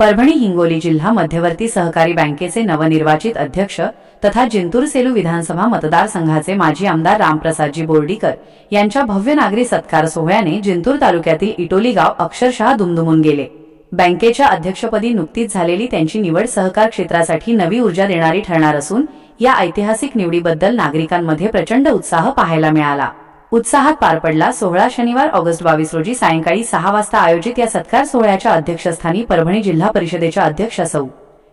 परभणी हिंगोली जिल्हा मध्यवर्ती सहकारी बँकेचे नवनिर्वाचित अध्यक्ष तथा जिंतूर सेलू विधानसभा मतदारसंघाचे माजी आमदार रामप्रसादजी बोर्डीकर यांच्या भव्य नागरी सत्कार सोहळ्याने जिंतूर तालुक्यातील इटोली गाव अक्षरशः दुमदुमून गेले। बँकेच्या अध्यक्षपदी नुकतीच झालेली त्यांची निवड सहकार क्षेत्रासाठी नवी ऊर्जा देणारी ठरणार असून या ऐतिहासिक निवडीबद्दल नागरिकांमध्ये प्रचंड उत्साह पाहायला मिळाला। उत्साहात पार पडला सोहळा शनिवार ऑगस्ट 22 रोजी सायंकाळी 6 वाजता आयोजित या सत्कार सोहळ्याच्या अध्यक्षस्थानी परभणी जिल्हा परिषदेच्या अध्यक्ष सौ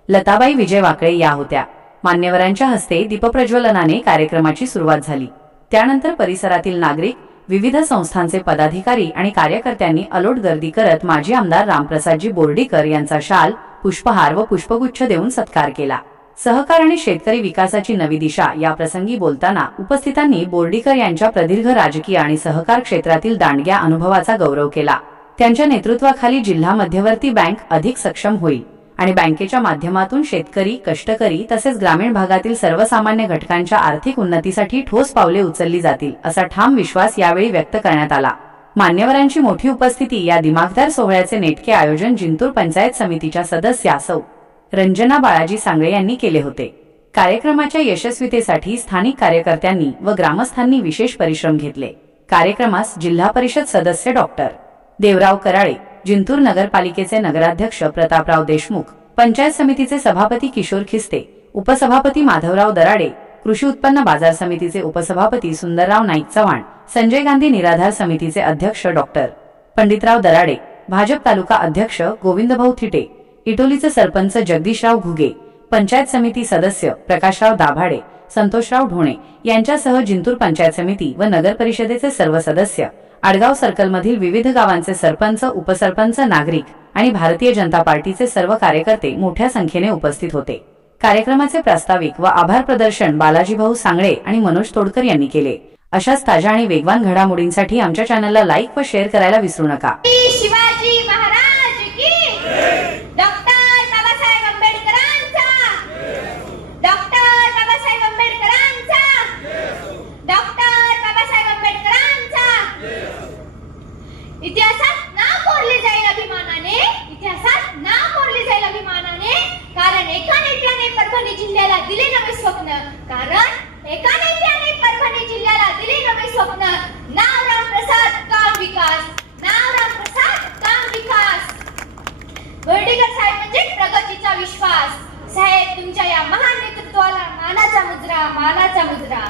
लताबाई विजय वाकळे या होत्या। मान्यवरांच्या हस्ते दीपप्रज्वलनाने कार्यक्रमाची सुरुवात झाली। त्यानंतर परिसरातील नागरिक, विविध संस्थांचे पदाधिकारी आणि कार्यकर्त्यांनी अलोट गर्दी करत माजी आमदार रामप्रसादजी बोर्डीकर यांचा शाल, पुष्पहार व पुष्पगुच्छ देऊन सत्कार केला। सहकार आणि शेतकरी विकासाची नवी दिशा या प्रसंगी बोलताना उपस्थितांनी बोर्डीकर यांच्या प्रदीर्घ राजकीय आणि सहकार क्षेत्रातील दांडग्या अनुभवाचा गौरव केला। त्यांच्या नेतृत्वाखाली जिल्हा मध्यवर्ती बँक अधिक सक्षम होईल आणि बँकेच्या माध्यमातून शेतकरी, कष्टकरी तसेच ग्रामीण भागातील सर्वसामान्य घटकांच्या आर्थिक उन्नतीसाठी ठोस पावले उचलली जातील असा ठाम विश्वास यावेळी व्यक्त करण्यात आला। मान्यवरांची मोठी उपस्थिती या दिमाखदार सोहळ्याचे नेटके आयोजन जिंतूर पंचायत समितीच्या सदस्या सौ रंजना बाळाजी सांगळे यांनी केले होते। कार्यक्रमाच्या यशस्वीतेसाठी स्थानिक कार्यकर्त्यांनी व ग्रामस्थांनी विशेष परिश्रम घेतले। कार्यक्रमास जिल्हा परिषद सदस्य डॉक्टर देवराव कराळे, जिंतूर नगरपालिकेचे नगराध्यक्ष प्रतापराव देशमुख, पंचायत समितीचे सभापती किशोर खिस्ते, उपसभापती माधवराव दराडे, कृषी उत्पन्न बाजार समितीचे उपसभापती सुंदरराव नाईक चव्हाण, संजय गांधी निराधार समितीचे अध्यक्ष डॉक्टर पंडितराव दराडे, भाजप तालुका अध्यक्ष गोविंदभाऊ थिटे, इटोलीचे सरपंच जगदीशराव घुगे, पंचायत समिती सदस्य प्रकाशराव दाभाडे, संतोषराव ढोणे यांच्यासह जिंतूर पंचायत समिती व नगर परिषदेचे सर्व सदस्य, आडगाव सर्कलमधील विविध गावांचे सरपंच, उपसरपंच, नागरिक आणि भारतीय जनता पार्टीचे सर्व कार्यकर्ते मोठ्या संख्येने उपस्थित होते। कार्यक्रमाचे प्रास्ताविक व आभार प्रदर्शन बालाजीभाऊ सांगळे आणि मनोज तोडकर यांनी केले। अशाच ताज्या आणि वेगवान घडामोडींसाठी आमच्या चॅनलला लाईक व शेअर करायला विसरू नका। शिवाजी महाराज की डॉक्टर बाबासाहेब आंबेडकरांचा, डॉक्टर बाबासाहेब आंबेडकरांचा, डॉक्टर बाबासाहेब आंबेडकरांचा। इतिहासात नाव कोरले जाईल अभिमानाने, इतिहासात नाव कोरले जाईल अभिमानाने, कारण एका नेत्याने परभणी जिल्ह्याला दिले नवे स्वप्न, कारण एका नेत्याने परभणी जिल्ह्याला दिले नवे स्वप्न। नाव रामप्रसाद, काम विकास, नाव रामप्रसाद, काम विकास। बोर्डीकर साहेब म्हणजे प्रगतीचा विश्वास। साहेब, तुमच्या या महान नेतृत्वाला मानाचा मुजरा, मानाचा मुजरा।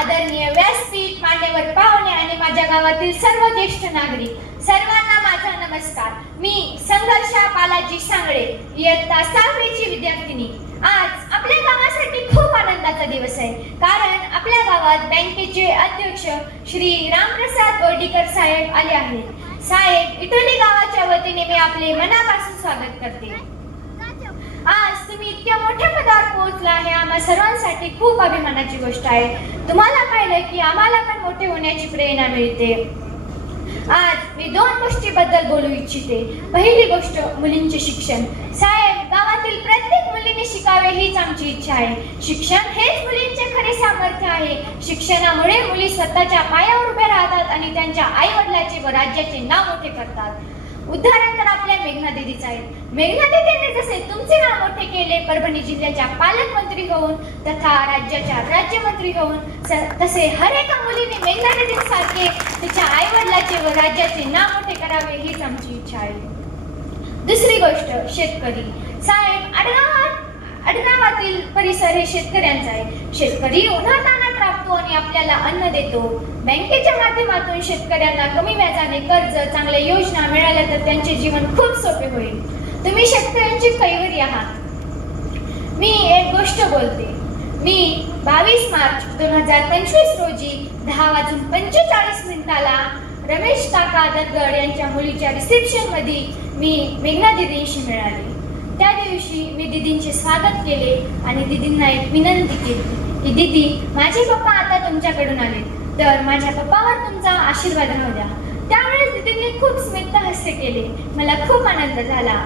आदरणीय व्यासपीठ, मान्यवर पाहुणे आणि माझ्या गावातील सर्व ज्येष्ठ नागरिक, सर्वांना माझा नमस्कार। मी संघर्षा बालाजी सांगळे, इयत्ता 6वीची विद्यार्थिनी। आज आपल्या गावासाठी खूप आनंदाचा दिवस आहे, कारण आपल्या गावात बँकेचे अध्यक्ष श्री रामप्रसाद बोर्डीकर साहेब आले आहेत। साहेब, इटोली गावाच्या वतीने मी आपले मनापासून स्वागत करते। आज तुम्ही इतक्या मोठ्या पदावर पोहोचला हे आम्हा सर्वांसाठी खूप अभिमानाची गोष्ट आहे। तुम्हाला पाहिलं की आम्हाला पण मोठे होण्याची प्रेरणा मिळते। आज मी 2 गोष्टीबद्दल बोलू इच्छिते। पहिली गोष्ट, मुलींचे शिक्षण। साहेब, गावातील प्रत्येक मुलीने शिकावे हीच आमची इच्छा आहे। शिक्षण हेच मुलींचे खरे सामर्थ्य आहे। शिक्षणामुळे मुली स्वतःच्या पायावर उभे राहतात आणि त्यांच्या आई वडिलांचे व राज्याचे नाव मोठे करतात। उदाहरण तर आपल्या मेघना दीदीच आहे। मेघना दीदीने जसे तुमचे नाव मोठे केले परभणी जिल्ह्याच्या पालकमंत्री होऊन तथा राज्याच्या राज्यमंत्री होऊन, तसे हर एका मुलीने मेघना दीदींसारखे तिच्या आई वडिलांचे व राज्याचे नाव मोठे करावे हीच आमची इच्छा आहे। दुसरी गोष्ट, शेतकरी। साहेब, आडगावातील परिसर हे शेतकऱ्यांचा आहे। शेतकरी उन्हातान्हात राबतो आणि आपल्याला अन्न देतो। बँकेच्या माध्यमातून शेतकऱ्यांना कमी व्याजाने कर्ज, चांगल्या योजना मिळाल्या तर त्यांचे जीवन खूप सोपे होईल। तुम्ही शेतकऱ्यांची कैवारी आहात। मी एक गोष्ट बोलते। मी 22 मार्च 2025 रोजी 10:45 रमेश काका दरगड यांच्या मुलीच्या रिसेप्शन मध्ये मी मेघना दीदींशी मिळाले। त्या दिवशी मी दीदींचे स्वागत केले आणि दीदींना एक विनंती केली की दीदी, माझे पप्पा आता तुमच्याकडून आले तर माझ्या पप्पावर तुमचा आशीर्वाद राहू द्या। त्यावेळेस दीदींनी खूप स्मित हास्य केले। मला खूप आनंद झाला।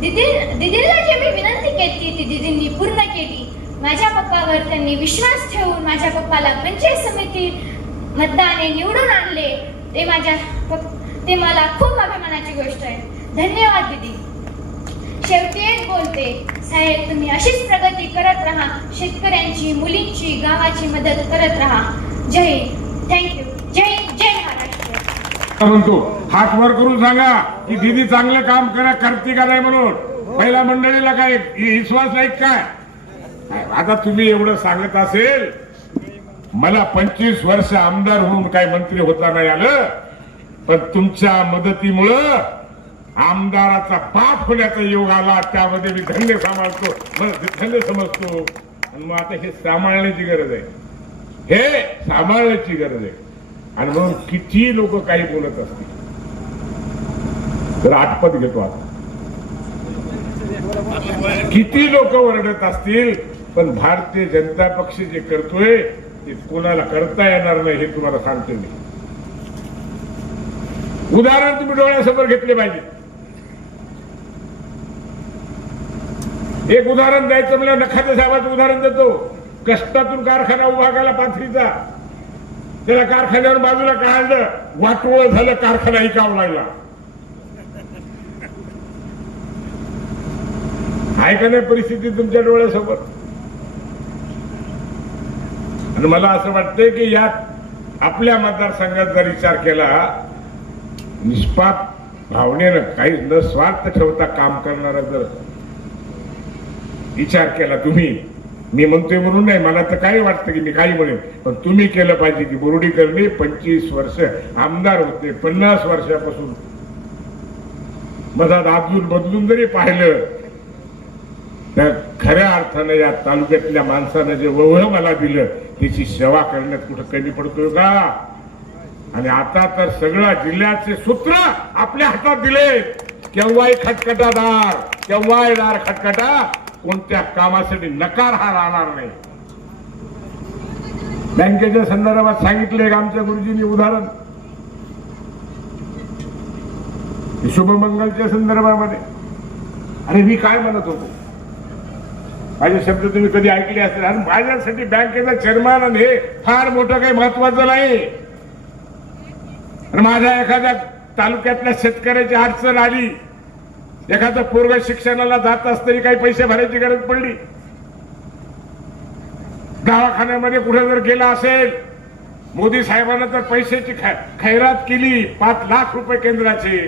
दीदीला जी मी विनंती केली ती दीदींनी पूर्ण केली। माझ्या पप्पावर त्यांनी विश्वास ठेवून माझ्या पप्पाला पंचायत समिती मतदानाने निवडून आणले। ते मला खूप अभिमानाची गोष्ट आहे। धन्यवाद दीदी. शेवटी एक बोलते, साहेब तुम्ही अशीच प्रगती करत राहा, शेतकऱ्यांची, मुलींची, गावाची मदत करत राहा. जय हिंद. थँक्यू. जय हिंद. जय महाराष्ट्र. म्हणतो हात वर करून सांगा की दीदी चांगलं काम करते का नाही म्हणून. पहिल्या मंडळीला काय विश्वास नाही काय. आता तुम्ही एवढं सांगत असेल, मला 25 वर्ष आमदार होऊन काही मंत्री होता नाही आलं, पण तुमच्या मदतीमुळं आमदाराचा बाप होण्याचा योग आला. त्यामध्ये मी धन्य सांभाळतो, धन्य समजतो. आणि मग आता हे सांभाळण्याची गरज आहे, हे सांभाळण्याची गरज आहे. आणि म्हणून किती लोक काही बोलत असतील तर आटपत घेतो. आता किती लोक ओरडत असतील, पण भारतीय जनता पक्ष जे करतोय ते कोणाला करता येणार नाही हे तुम्हाला सांगतो मी. उदाहरण तुम्ही डोळ्यासमोर घेतले पाहिजे. एक उदाहरण द्यायचं म्हणजे नखाते साहेबांचं उदाहरण देतो. कष्टातून कारखाना उभा केला पाथरीचा, त्याला कारखान्यावर बाजूला काढलं, वाटोळ झालं, कारखाना हिकावं लागला. आहे का नाही परिस्थिती तुमच्या डोळ्यासमोर. आणि मला असं वाटतंय की यात आपल्या मतदारसंघात जर विचार केला, निष्पाप भावनेनं, काही न स्वार्थ ठेवता काम करणारा जर विचार केला तुम्ही, मी म्हणतोय म्हणून नाही, मला तर काय वाटतं की मी काही म्हणेन, पण तुम्ही केलं पाहिजे की बोर्डीकरने 25 वर्ष आमदार होते, 50 वर्षापासून मधात अजून बदलून जरी पाहिलं तर खऱ्या अर्थाने या तालुक्यातल्या माणसानं जे ववळ मला दिलं त्याची सेवा करण्यात कुठं कमी पडतोय का. आणि आता तर सगळ्या जिल्ह्याचे सूत्र आपल्या हातात दिले. केव्हाही खटखटादार, केव्हाही दार खटखटा, कोणत्या कामासाठी नकार हा राहणार नाही. बँकेच्या संदर्भात सांगितले आमच्या गुरुजींनी उदाहरण, शुभमंगलच्या संदर्भामध्ये. अरे मी काय म्हणत होतो, माझे शब्द तुम्ही कधी ऐकले असतील. आणि माझ्यासाठी बँकेचा चेअरमॅन आणि हे फार मोठं काही महत्वाचं नाही. माझ्या एखाद्या तालुक्यातल्या शेतकऱ्याची अडचण आली, एखादं पोरग शिक्षणाला जात असताना काही पैसे भरायची गरज पडली, दवाखान्यामध्ये कुठे जर गेला असेल, मोदी साहेबांना तर पैशाची खैरात केली, 5 लाख रुपये केंद्राचे.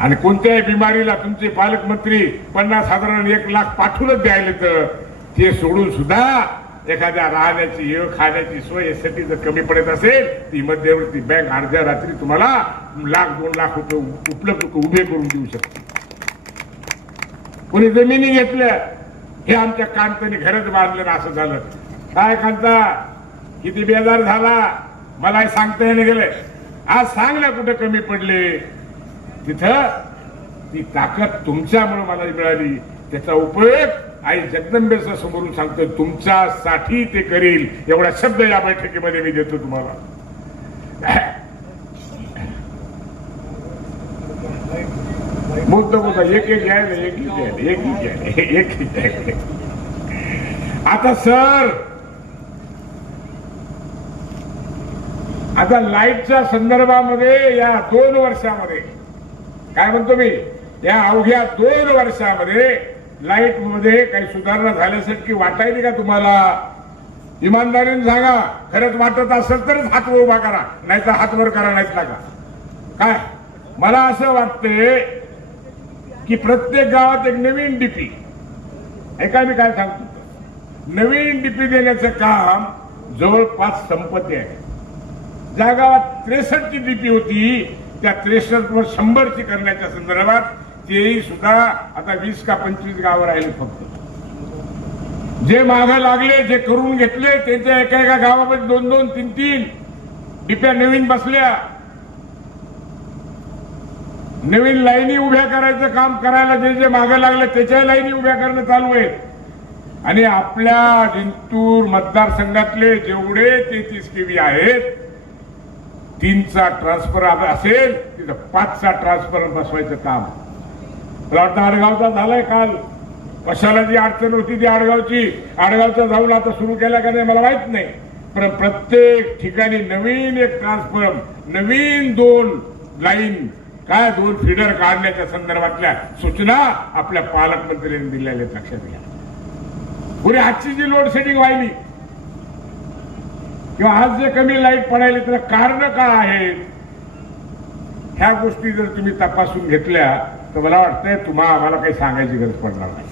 आणि कोणत्याही बिमारीला तुमचे पालकमंत्री 50,000 आणि 1 लाख पाठवूनच द्यायला, तर ते सोडून सुद्धा एखाद्या राहण्याची खाण्याची सोय यासाठी जर कमी पडत असेल, ती मध्यवर्ती बँक अर्ध्या रात्री तुम्हाला 1-2 लाख रुपये उपलब्ध उभे करून देऊ शकते. कोणी जमिनी घेतल्या, हे आमच्या कांताने घरच बांधलं असं झालं. काय कांता किती बेजार झाला मला सांगता येणे गेले. आज सांगल्या कुठे कमी पडले, तिथं ती ताकद तुमच्यामुळे मला मिळाली. त्याचा उपयोग आई जगदंबेचा समोरून सांगतोय, तुमच्यासाठी ते करील एवढा शब्द या बैठकीमध्ये मी देतो तुम्हाला. बोलतो बोलता एक आता सर, आता लाईटच्या संदर्भामध्ये या 2 वर्षामध्ये काय म्हणतो मी, या अवघ्या 2 वर्षामध्ये लाईट मध्ये काही सुधारणा झाल्यासारखी वाटायली का तुम्हाला? इमानदारीने सांगा. खरंच वाटत असेल तरच हात उभा करा, नाही तर हात वर करा, नाहीत नका. काय मला असं वाटतंय की प्रत्येक गावात एक नवीन डीपी, ऐका मी काय सांगतो, नवीन डीपी देण्याचं काम जवळपास संपत्ती आहे. ज्या गावात 63 ची डीपी होती, त्या 63 वर 100 ची करण्याच्या संदर्भात तेही सुद्धा आता 20 का 25 गावं राहिले फक्त. जे मागे लागले, जे करून घेतले, त्यांच्या एका एका गावामध्ये 2-2, 3-3 डिप्या नवीन बसल्या. नवीन लाईनी उभ्या करायचं काम करायला जे जे मागे लागले त्याच्या लाईनी उभ्या करणं चालू आहे. आणि आपल्या जिंतूर मतदारसंघातले जेवढे 33 केवी आहेत, 3चा ट्रान्सफर असेल तिथं 5चा ट्रान्सफर बसवायचं काम. मला वाटतं आडगावचा झालाय काल. कशाला जी अडचण होती ती आडगावचा जाऊन आता सुरू केला का नाही मला माहित नाही, पण प्रत्येक ठिकाणी नवीन एक ट्रान्सफॉर्म, नवीन 2 लाईन काय 2 फीडर काढण्याच्या संदर्भातल्या सूचना आपल्या पालकमंत्र्यांनी दिलेल्या आहेत, लक्षात घ्या. पुढे आजची जी लोड शेडिंग व्हायली किंवा आज जे कमी लाईट पडायला त्याला कारण काय आहेत, ह्या गोष्टी जर तुम्ही तपासून घेतल्या तर मला वाटतंय आम्हाला काही सांगायची गरज पडणार नाही.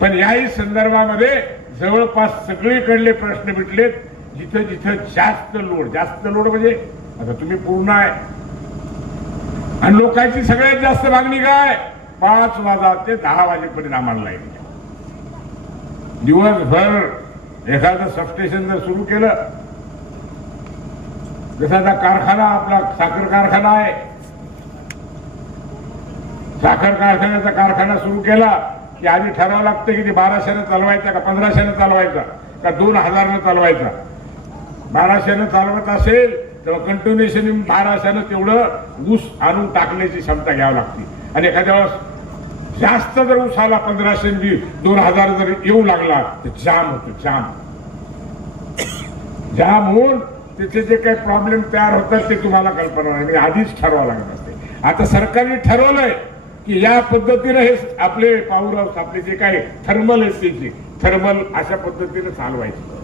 पण याही संदर्भामध्ये जवळपास सगळीकडले प्रश्न मिटलेत. जिथं जिथं जास्त लोड म्हणजे आता तुम्ही पूर्ण आहे आणि लोकांची सगळ्यात जास्त मागणी काय, 5 वाजा ते 10 वाजेपर्यंत आम्हाला लाईट द्या. दिवसभर एखादं सबस्टेशन जर सुरू केलं, जसा आता कारखाना आपला साखर कारखाना आहे, साखर कारखान्याचा कारखाना सुरू केला की आधी ठरावं लागतं की ते 1200 चालवायचा का 1500 चालवायचा का 2000 चालवायचा. 1200 चालवत असेल तर कंटिन्युएशन 1200 तेवढं ऊस आणून टाकण्याची क्षमता घ्यावी लागते. आणि एखाद्या वेळेस जास्त जर ऊस आला 1500 2000 जर येऊ लागला तर जाम होतो. जाम होऊन त्याचे जे काही प्रॉब्लेम तयार होतात ते तुम्हाला कल्पना नाही, आधीच ठरवावं लागत असते. आता सरकारने ठरवलंय की या पद्धतीने हे आपले पॉवर हाऊस आपले जे काही थर्मल आहेत त्याचे थर्मल अशा पद्धतीने चालवायचे.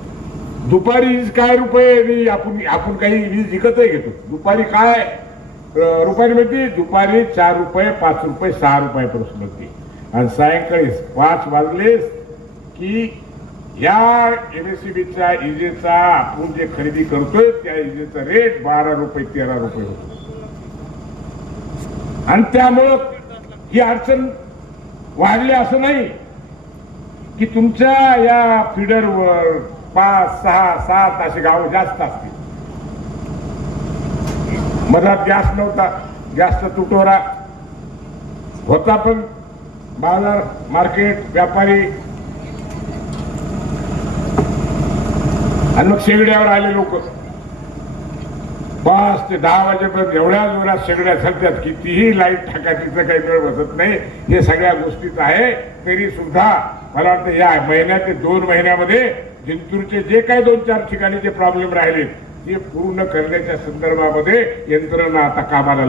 दुपारी वीज काय रुपये आपण काही वीज विकतही घेतो. दुपारी काय रुपयाने मिळते, दुपारी 4 रुपये 5 रुपये 6 रुपयापासून मिळते. आणि सायंकाळी 5 वाजले की या एमएससीबीच्या इजेचा आपण जे खरेदी करतोय त्या इजेचा रेट 12 रुपये 13 रुपये होतो. आणि त्यामुळं ही अडचण वाढली असं नाही की तुमच्या या फीडरवर 5, 6, 7 असे गाव जास्त असतील. मधात गॅस नव्हता, गॅसचा तुटवडा होता, पण बाजार मार्केट व्यापारी आणि मग शेगड्यावर आले लोक 5 ते 10 वाजेपर्यंत एवढ्या जोरात शेगड्या चालतात कितीही लाईट टाकायचं काही वेळ बसत नाही. हे सगळ्या गोष्टीच आहे. तरी सुद्धा मला वाटतं या महिन्यात ते 2 महिन्यामध्ये जिंतूरचे जे काही 2-4 ठिकाणी जे प्रॉब्लेम राहिले ते पूर्ण करण्याच्या संदर्भामध्ये यंत्रणा आता कामाला